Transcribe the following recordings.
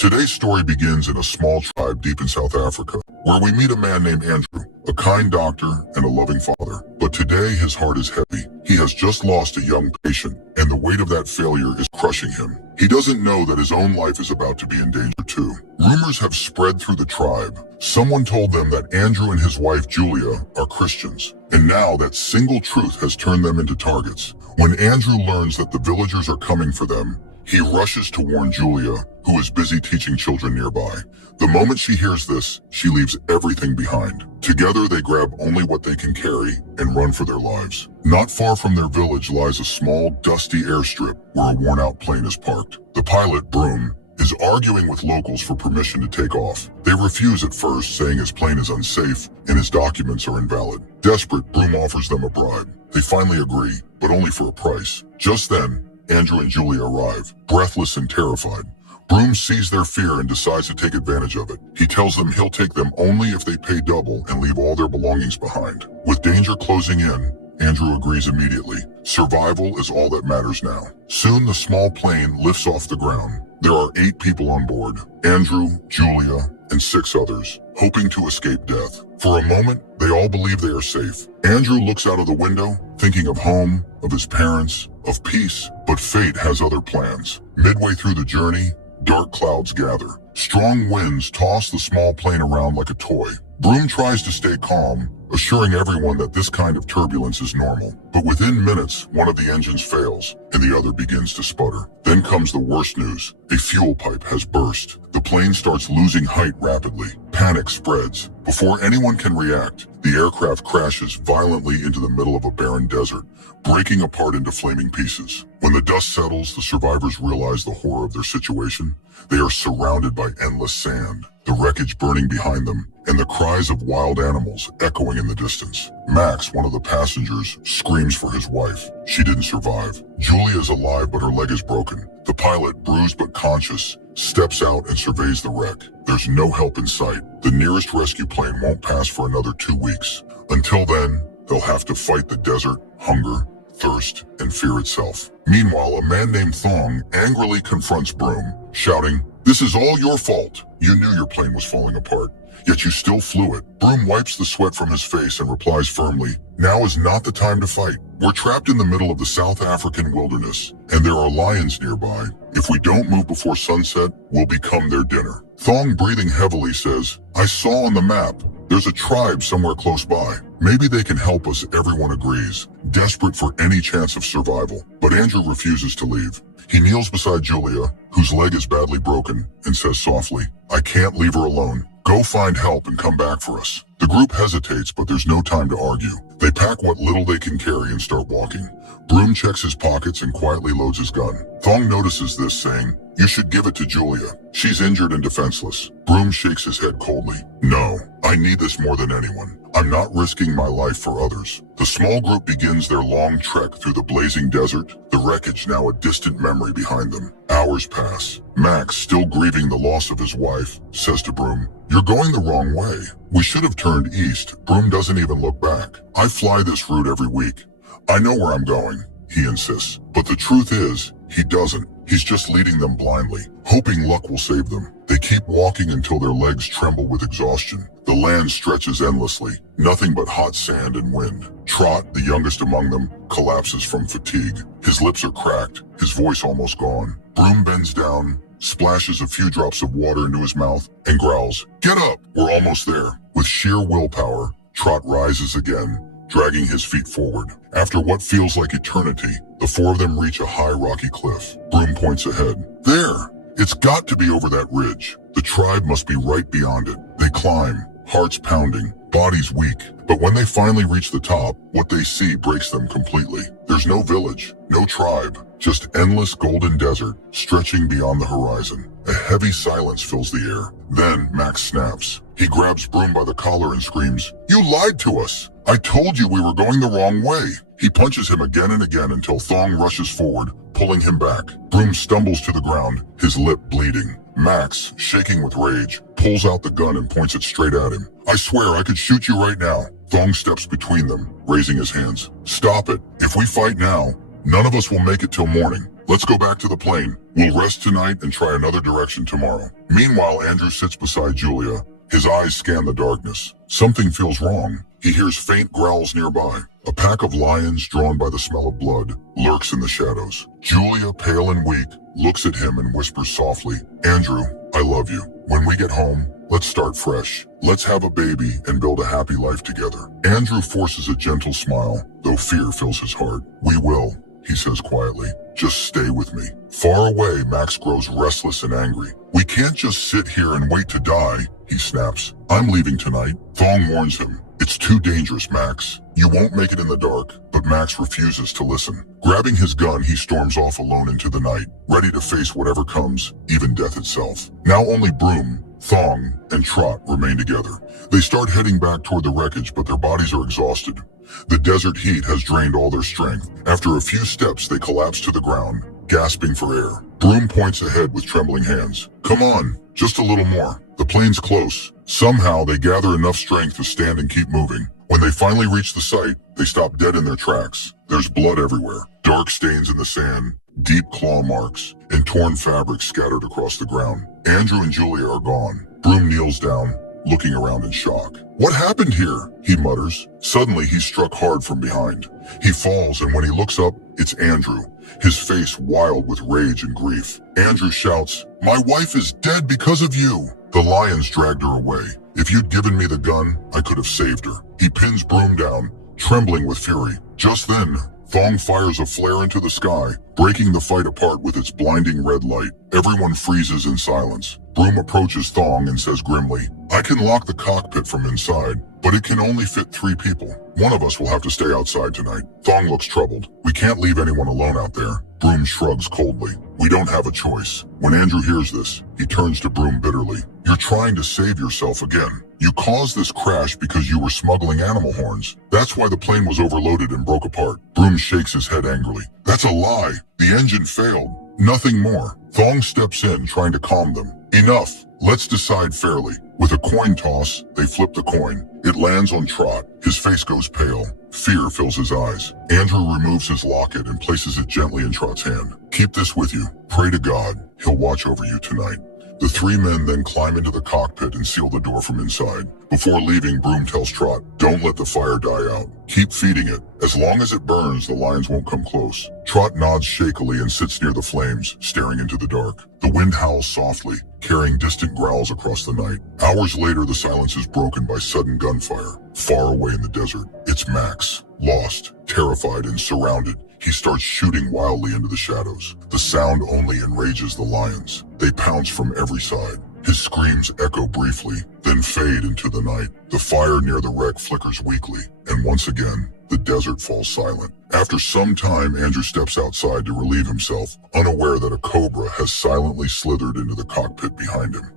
Today's story begins in a small tribe deep in South Africa, where we meet a man named Andrew, a kind doctor and a loving father. But today his heart is heavy. He has just lost a young patient, and the weight of that failure is crushing him. He doesn't know that his own life is about to be in danger too. Rumors have spread through the tribe. Someone told them that Andrew and his wife Julia are Christians, and now that single truth has turned them into targets. When Andrew learns that the villagers are coming for them, he rushes to warn Julia, who is busy teaching children nearby. The moment she hears this, she leaves everything behind. Together they grab only what they can carry and run for their lives. Not far from their village lies a small, dusty airstrip where a worn-out plane is parked. The pilot, Broom, is arguing with locals for permission to take off. They refuse at first, saying his plane is unsafe and his documents are invalid. Desperate, Broom offers them a bribe. They finally agree, but only for a price. Just then, Andrew and Julia arrive, breathless and terrified. Broom sees their fear and decides to take advantage of it. He tells them he'll take them only if they pay double and leave all their belongings behind. With danger closing in, Andrew agrees immediately. Survival is all that matters now. Soon the small plane lifts off the ground. There are 8 people on board: Andrew, Julia, and 6 others, hoping to escape death. For a moment, they all believe they are safe. Andrew looks out of the window, thinking of home, of his parents, of peace, but fate has other plans. Midway through the journey, dark clouds gather. Strong winds toss the small plane around like a toy. Broom tries to stay calm, assuring everyone that this kind of turbulence is normal. But within minutes, one of the engines fails, and the other begins to sputter. Then comes the worst news. A fuel pipe has burst. The plane starts losing height rapidly. Panic spreads. Before anyone can react, the aircraft crashes violently into the middle of a barren desert, breaking apart into flaming pieces. When the dust settles, the survivors realize the horror of their situation. They are surrounded by endless sand, the wreckage burning behind them, and the cries of wild animals echoing in the distance. Max, one of the passengers, screams for his wife. She didn't survive. Julia is alive, but her leg is broken. The pilot, bruised but conscious, steps out and surveys the wreck. There's no help in sight. The nearest rescue plane won't pass for another 2 weeks. Until then, they'll have to fight the desert, hunger, thirst, and fear itself. Meanwhile, a man named Thong angrily confronts Broom, shouting, "This is all your fault. You knew your plane was falling apart, yet you still flew it." Broom wipes the sweat from his face and replies firmly, "Now is not the time to fight. We're trapped in the middle of the South African wilderness, and there are lions nearby. If we don't move before sunset, we'll become their dinner." Thong, breathing heavily, says, "I saw on the map. There's a tribe somewhere close by. Maybe they can help us." Everyone agrees, desperate for any chance of survival. But Andrew refuses to leave. He kneels beside Julia, whose leg is badly broken, and says softly, "I can't leave her alone. Go find help and come back for us." The group hesitates, but there's no time to argue. They pack what little they can carry and start walking. Broom checks his pockets and quietly loads his gun. Thong notices this, saying, "You should give it to Julia. She's injured and defenseless." Broom shakes his head coldly. "No, I need this more than anyone. I'm not risking my life for others." The small group begins their long trek through the blazing desert, the wreckage now a distant memory behind them. Hours pass. Max, still grieving the loss of his wife, says to Broom, "You're going the wrong way. We should have turned east." Broom doesn't even look back. "I fly this route every week. I know where I'm going," he insists. But the truth is, he doesn't. He's just leading them blindly, hoping luck will save them. They keep walking until their legs tremble with exhaustion. The land stretches endlessly, nothing but hot sand and wind. Trot, the youngest among them, collapses from fatigue. His lips are cracked, his voice almost gone. Broom bends down, splashes a few drops of water into his mouth, and growls, "Get up! We're almost there." With sheer willpower, Trot rises again, dragging his feet forward. After what feels like eternity, the 4 of them reach a high rocky cliff. Broom points ahead. "There! It's got to be over that ridge. The tribe must be right beyond it." They climb, hearts pounding, bodies weak. But when they finally reach the top, what they see breaks them completely. There's no village, no tribe, just endless golden desert stretching beyond the horizon. A heavy silence fills the air. Then Max snaps. He grabs Broom by the collar and screams, "You lied to us! I told you we were going the wrong way." He punches him again and again until Thong rushes forward, pulling him back. Broom stumbles to the ground, his lip bleeding. Max, shaking with rage, pulls out the gun and points it straight at him. "I swear I could shoot you right now." Thong steps between them, raising his hands. "Stop it. If we fight now, none of us will make it till morning. let's go back to the plane. We'll rest tonight and try another direction tomorrow. Meanwhile, Andrew sits beside Julia. His eyes scan the darkness. Something feels wrong. He hears faint growls nearby. A pack of lions, drawn by the smell of blood, lurks in the shadows. Julia, pale and weak, looks at him and whispers softly, Andrew, I love you. When we get home, let's start fresh. Let's have a baby and build a happy life together. Andrew forces a gentle smile, though fear fills his heart. We will, he says quietly. Just stay with me. Far away, Max grows restless and angry. We can't just sit here and wait to die, he snaps. I'm leaving tonight. Thong warns him. It's too dangerous, Max. You won't make it in the dark, but Max refuses to listen. Grabbing his gun, he storms off alone into the night, ready to face whatever comes, even death itself. Now only Broom, Thong, and Trot remain together. They start heading back toward the wreckage, but their bodies are exhausted. The desert heat has drained all their strength. After a few steps, they collapse to the ground, gasping for air. Broom points ahead with trembling hands. Come on, just a little more. The plane's close. Somehow, they gather enough strength to stand and keep moving. When they finally reach the site, they stop dead in their tracks. There's blood everywhere, dark stains in the sand, deep claw marks, and torn fabric scattered across the ground. Andrew and Julia are gone. Broom kneels down, looking around in shock. What happened here? He mutters. Suddenly, he's struck hard from behind. He falls, and when he looks up, it's Andrew, his face wild with rage and grief. Andrew shouts, My wife is dead because of you. The lions dragged her away. If you'd given me the gun, I could have saved her. He pins Broom down, trembling with fury. Just then, Thong fires a flare into the sky, breaking the fight apart with its blinding red light. Everyone freezes in silence. Broom approaches Thong and says grimly, I can lock the cockpit from inside, but it can only fit 3 people. One of us will have to stay outside tonight. Thong looks troubled. We can't leave anyone alone out there. Broom shrugs coldly. We don't have a choice. When Andrew hears this, he turns to Broom bitterly. You're trying to save yourself again. You caused this crash because you were smuggling animal horns. That's why the plane was overloaded and broke apart. Broom shakes his head angrily. That's a lie. The engine failed. Nothing more. Thong steps in, trying to calm them. Enough. Let's decide fairly. With a coin toss, they flip the coin. It lands on Trot. His face goes pale. Fear fills his eyes. Andrew removes his locket and places it gently in Trot's hand. Keep this with you. Pray to God. He'll watch over you tonight. The 3 men then climb into the cockpit and seal the door from inside. Before leaving, Broom tells Trot, don't let the fire die out. Keep feeding it. As long as it burns, the lions won't come close. Trot nods shakily and sits near the flames, staring into the dark. The wind howls softly, carrying distant growls across the night. Hours later, the silence is broken by sudden gunfire. Far away in the desert, it's Max. Lost, terrified, and surrounded, he starts shooting wildly into the shadows. The sound only enrages the lions. They pounce from every side. His screams echo briefly, then fade into the night. The fire near the wreck flickers weakly, and once again, the desert falls silent. After some time, Andrew steps outside to relieve himself, unaware that a cobra has silently slithered into the cockpit behind him.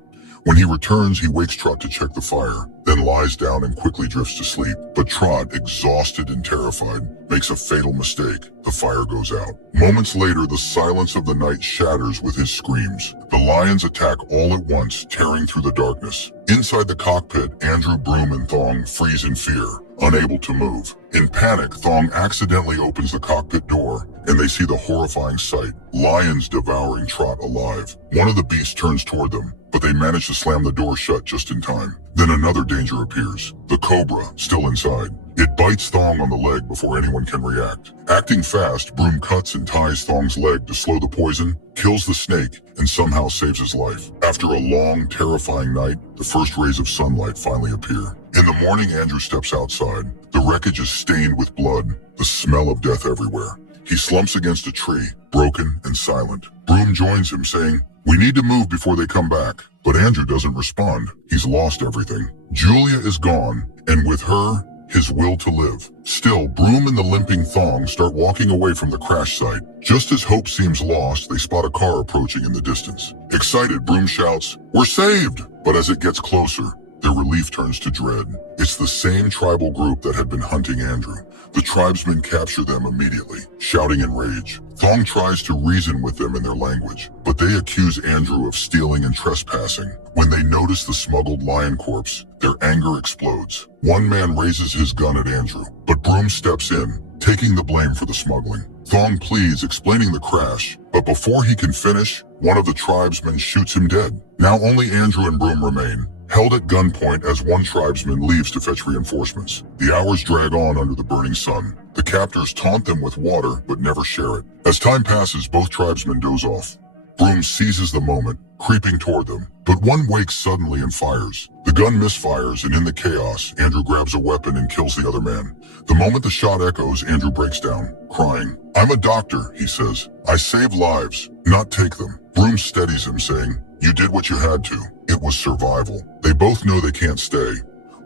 When he returns, he wakes Trot to check the fire, then lies down and quickly drifts to sleep. But Trot, exhausted and terrified, makes a fatal mistake. The fire goes out. Moments later, the silence of the night shatters with his screams. The lions attack all at once, tearing through the darkness. Inside the cockpit, Andrew, Broom, and Thong freeze in fear, unable to move. In panic, Thong accidentally opens the cockpit door, and they see the horrifying sight. Lions devouring Trot alive. One of the beasts turns toward them, but they manage to slam the door shut just in time. Then another danger appears. The cobra, still inside. It bites Thong on the leg before anyone can react. Acting fast, Broom cuts and ties Thong's leg to slow the poison, kills the snake, and somehow saves his life. After a long, terrifying night, the first rays of sunlight finally appear. In the morning, Andrew steps outside. The wreckage is stained with blood, the smell of death everywhere. He slumps against a tree, broken and silent. Broom joins him, saying, we need to move before they come back. But Andrew doesn't respond. He's lost everything. Julia is gone, and with her, his will to live. Still, Broom and the limping Thong start walking away from the crash site. Just as hope seems lost, they spot a car approaching in the distance. Excited, Broom shouts, we're saved! But as it gets closer, their relief turns to dread. It's the same tribal group that had been hunting Andrew. The tribesmen capture them immediately, shouting in rage. Thong tries to reason with them in their language, but they accuse Andrew of stealing and trespassing. When they notice the smuggled lion corpse, their anger explodes. One man raises his gun at Andrew, but Broom steps in, taking the blame for the smuggling. Thong pleads, explaining the crash, but before he can finish, one of the tribesmen shoots him dead. Now only Andrew and Broom remain, held at gunpoint as one tribesman leaves to fetch reinforcements. The hours drag on under the burning sun. The captors taunt them with water, but never share it. As time passes, both tribesmen doze off. Broom seizes the moment, creeping toward them, but one wakes suddenly and fires. The gun misfires, and in the chaos, Andrew grabs a weapon and kills the other man. The moment the shot echoes, Andrew breaks down, crying. "I'm a doctor," he says. "I save lives, not take them." Broom steadies him, saying, "You did what you had to. It was survival." They both know they can't stay.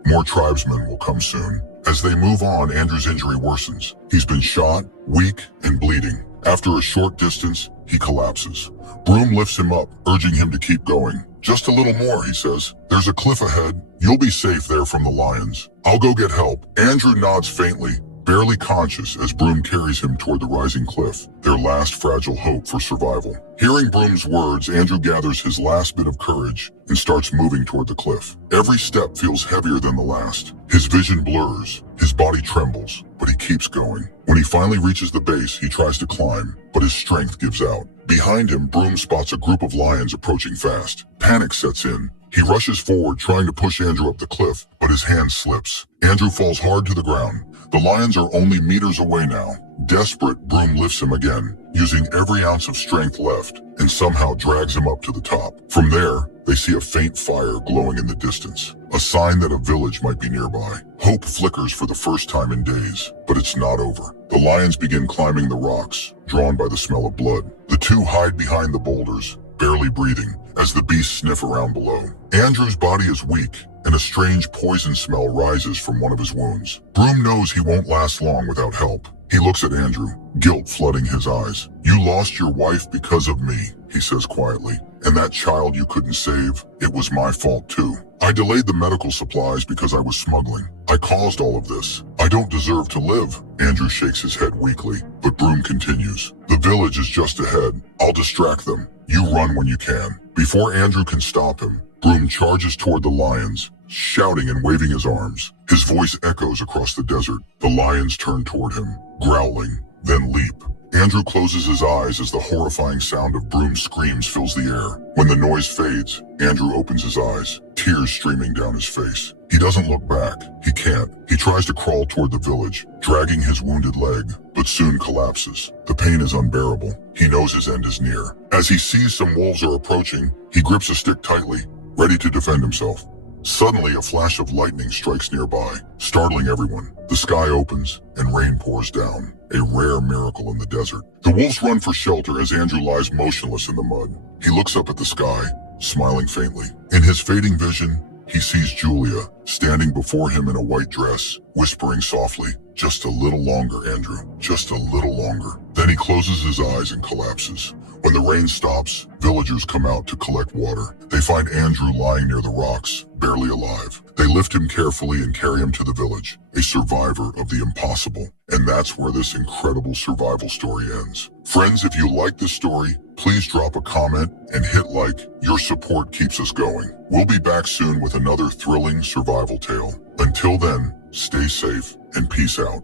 More tribesmen will come soon. As they move on, Andrew's injury worsens. He's been shot, weak, and bleeding. After a short distance, he collapses. Broom lifts him up, urging him to keep going. "Just a little more," he says. "There's a cliff ahead. You'll be safe there from the lions. I'll go get help." Andrew nods faintly, barely conscious as Broom carries him toward the rising cliff, their last fragile hope for survival. Hearing Broom's words, Andrew gathers his last bit of courage and starts moving toward the cliff. Every step feels heavier than the last. His vision blurs, his body trembles, but he keeps going. When he finally reaches the base, he tries to climb, but his strength gives out. Behind him, Broom spots a group of lions approaching fast. Panic sets in. He rushes forward, trying to push Andrew up the cliff, but his hand slips. Andrew falls hard to the ground. The lions are only meters away now. Desperate, Broom lifts him again, using every ounce of strength left, and somehow drags him up to the top. From there, they see a faint fire glowing in the distance, a sign that a village might be nearby. Hope flickers for the first time in days, but it's not over. The lions begin climbing the rocks, drawn by the smell of blood. The two hide behind the boulders, barely breathing, as the beasts sniff around below. Andrew's body is weak, and a strange poison smell rises from one of his wounds. Broom knows he won't last long without help. He looks at Andrew, guilt flooding his eyes. "You lost your wife because of me," he says quietly. "And that child you couldn't save, it was my fault too. I delayed the medical supplies because I was smuggling. I caused all of this. I don't deserve to live." Andrew shakes his head weakly, but Broom continues. "The village is just ahead. I'll distract them. You run when you can." Before Andrew can stop him, Broom charges toward the lions, shouting and waving his arms. His voice echoes across the desert. The lions turn toward him, growling, then leap. Andrew closes his eyes as the horrifying sound of Broom's screams fills the air. When the noise fades, Andrew opens his eyes, tears streaming down his face. He doesn't look back. He can't. He tries to crawl toward the village, dragging his wounded leg, but soon collapses. The pain is unbearable. He knows his end is near. As he sees some wolves are approaching, he grips a stick tightly, ready to defend himself. Suddenly, a flash of lightning strikes nearby, startling everyone. The sky opens, and rain pours down, a rare miracle in the desert. The wolves run for shelter as Andrew lies motionless in the mud. He looks up at the sky, smiling faintly. In his fading vision, he sees Julia, standing before him in a white dress, whispering softly, "Just a little longer, Andrew, just a little longer." Then he closes his eyes and collapses. When the rain stops, villagers come out to collect water. They find Andrew lying near the rocks, barely alive. They lift him carefully and carry him to the village, a survivor of the impossible. And that's where this incredible survival story ends. Friends, if you like this story, please drop a comment and hit like. Your support keeps us going. We'll be back soon with another thrilling survival tale. Until then, stay safe and peace out.